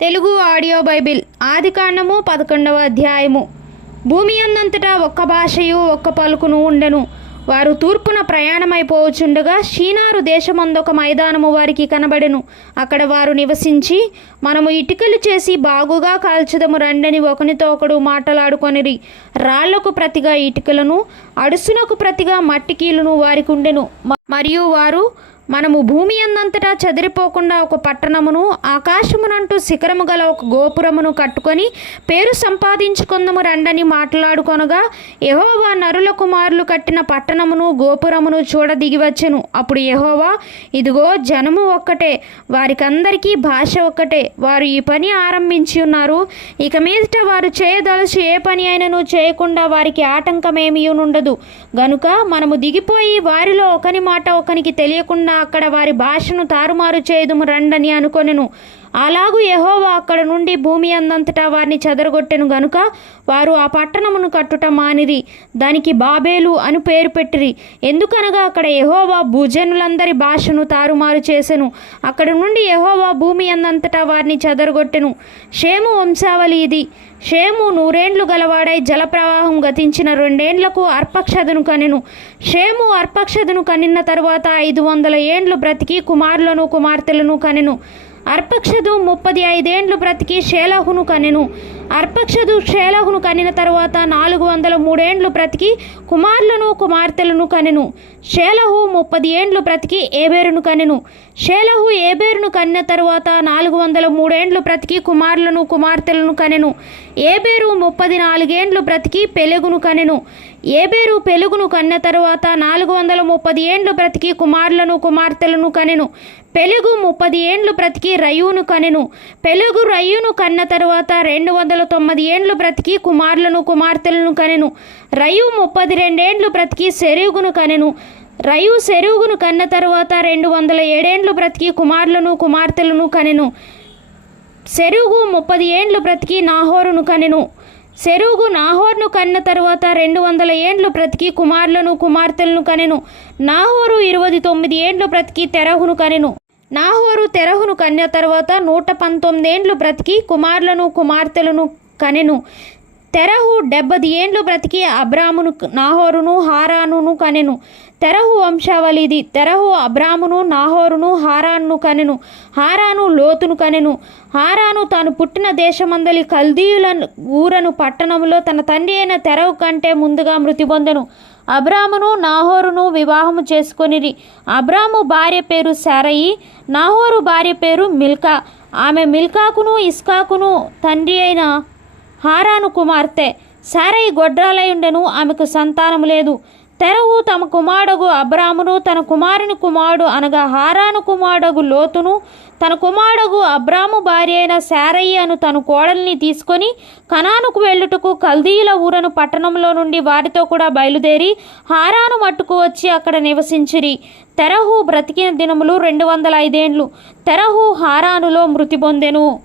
Telugu audio Bible ఆదికాండము పదకొండవ అధ్యాయము. భూమి అందంతటా ఒక్క భాషయు ఒక్క పలుకును ఉండెను. వారు తూర్పున ప్రయాణమైపోవచుండగా షీనారు దేశమందొక మైదానము వారికి కనబడెను. అక్కడ వారు నివసించి మనము ఇటుకలు చేసి బాగుగా కాల్చదము రండని ఒకనితో ఒకడు మాటలాడుకొనిరి. రాళ్ళకు ప్రతిగా ఇటుకలను అడుసునకు ప్రతిగా మట్టికీలను వారికి ఉండెను. మరియు వారు మనము భూమి అందంతటా చెదిరిపోకుండా ఒక పట్టణమును ఆకాశమునంటూ శిఖరము గల ఒక గోపురమును కట్టుకొని పేరు సంపాదించుకుందము రండని మాట్లాడుకొనగా యహోవా నరుల కుమారులు కట్టిన పట్టణమును గోపురమును చూడ దిగివచ్చెను అప్పుడు యహోవా ఇదిగో జనము ఒక్కటే వారికందరికీ భాష ఒక్కటే వారు ఈ పని ఆరంభించి ఉన్నారు. ఇక మీదట వారు చేయదలసి ఏ పని అయినను చేయకుండా వారికి ఆటంకమేమీ ఉండదు గనుక మనము దిగిపోయి వారిలో ఒకని మాట ఒకనికి తెలియకుండా అక్కడ వారి భాషను తారుమారు చేయదుము రండని అనుకొనెను. అలాగూ యహోవా అక్కడ నుండి భూమి అందంతటా వారిని చెదరగొట్టెను గనుక వారు ఆ పట్టణమును కట్టుట మానిరి. దానికి బాబేలు అని పేరు పెట్టిరి. ఎందుకనగా అక్కడ యహోవా భూజనులందరి భాషను తారుమారు చేసెను. అక్కడ నుండి యహోవా భూమి అందంతటా వారిని చెదరగొట్టెను. షేము వంశావళి ఇది. షేము నూరేండ్లు గలవాడై జలప్రవాహం గతించిన రెండేండ్లకు అర్పక్షదును కనెను. షేము అర్పక్షదును కనిన తరువాత ఐదు వందల ఏండ్లు బ్రతికి కుమారులను కుమార్తెలను కనెను. అర్పక్షదు ముప్పది ఐదేండ్లు బ్రతికి షేలహును కనెను అర్పక్షదు షేలహును కనిన తరువాత నాలుగు వందల మూడేండ్లు బ్రతికి కుమారులను కుమార్తెలను కనెను షేలహు ముప్పది ఏండ్లు బ్రతికి ఏబేరును కనెను షేలహు ఏబేరును కన్న తరువాత నాలుగు వందల మూడేండ్లు బ్రతికి కుమారులను కుమార్తెలను కనెను ఏబేరు ముప్పది నాలుగేండ్లు బ్రతికి పెలుగును కనెను ఏబేరు పెలుగును కన్న తరువాత నాలుగు వందల ముప్పది ఏండ్లు బ్రతికి కుమారులను కుమార్తెలను కనెను. పెలుగు ముప్పది ఏండ్లు బ్రతికి రయ్యూను కనెను. పెలుగు రయ్యూను కన్న తరువాత రెండు వందల తొమ్మిది ఏండ్లు బ్రతికి కుమారులను కుమార్తెలను కనెను. రయ్యు ముప్పది రెండేండ్లు బ్రతికి సెరుగును కనెను. రయు సెరుగును కన్న తరువాత రెండు వందల ఏడేండ్లు బ్రతికి కుమారులను కుమార్తెలను కనెను. సెరుగు ముప్పది ఏండ్లు బ్రతికి నాహోరును కనెను. సెరుగు నాహోర్ను కన్న తరువాత రెండు వందల ఏండ్లు బ్రతికి కుమారులను కుమార్తెలను కనెను. నాహోరు ఇరవై తొమ్మిది ఏండ్లు బ్రతికి తెరహును కనెను. నాహోరు తెరహును కన్న తర్వాత నూట పంతొమ్మిది ఏండ్లు బ్రతికి కుమారులను కుమార్తెలను కనెను. తెరహు డెబ్బది ఏండ్లు బ్రతికి అబ్రామును నాహోరును హారానును కనెను. తెరహు వంశావళిది. తెరహు అబ్రామును నాహోరును హారాను కనెను. హారాను లోతును కనెను. హారాను తాను పుట్టిన దేశమందలి కల్దీయుల ఊరను పట్టణంలో తన తండ్రి అయిన తెరవు కంటే ముందుగా మృతి పొందెను. అబ్రామును నాహోరును వివాహము చేసుకొనిరి. అబ్రాము భార్య పేరు శారయి నాహోరు భార్య పేరు మిల్కా. ఆమె మిల్కాకును ఇస్కాకును తండ్రి అయిన హారాను కుమార్తె. సారయ్య గొడ్రాలయుండెను ఆమెకు సంతానము లేదు. తెరవు తమ కుమారుడు అబ్రామును తన కుమారుని కుమారుడు అనగా హారాను కుమారుడు లోతును తన కుమారుడు అబ్రాము భార్య అయిన శారయ్య అను తన కోడల్ని తీసుకొని కనానుకు వెళ్ళుటకు కల్దీయుల ఊరను పట్టణంలో నుండి వారితో కూడా బయలుదేరి హారాను మట్టుకు వచ్చి అక్కడ నివసించిరి. తెరహు బ్రతికిన దినములు రెండు వందల ఐదేండ్లు. తెరహు హారానులో మృతి పొందెను.